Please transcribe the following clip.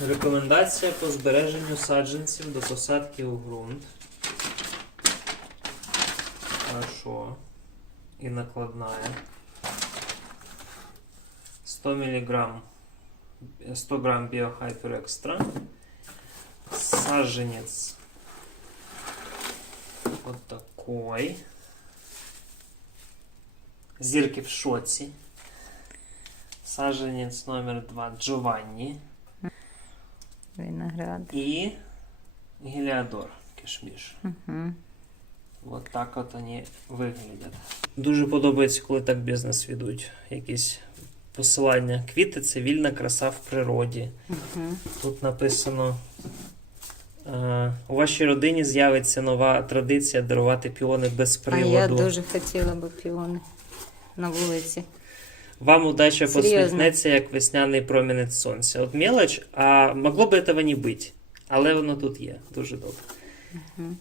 Рекомендація по збереженню саджанців до посадки у ґрунт. Хорошо. І накладная. 100 мг 100 грамм биохайпер экстра. Саженец вот такой. Зірки в шоці. Саженець номер 2 Джованні. Виноград. И Гелиодор кишміш. Угу. Вот так от вони виглядять. Дуже подобається, коли так бізнес ведуть. Якісь посилання. Квіти це вільна краса в природі. Угу. Тут написано. е, У вашій родині з'явиться нова традиція дарувати піони без А я дуже хотіла би піони на вулиці. Вам удача посміхнеться, як весняний промінець сонця. От мелоч, а могло би этого не бути. Але воно тут є. Дуже добре. Угу.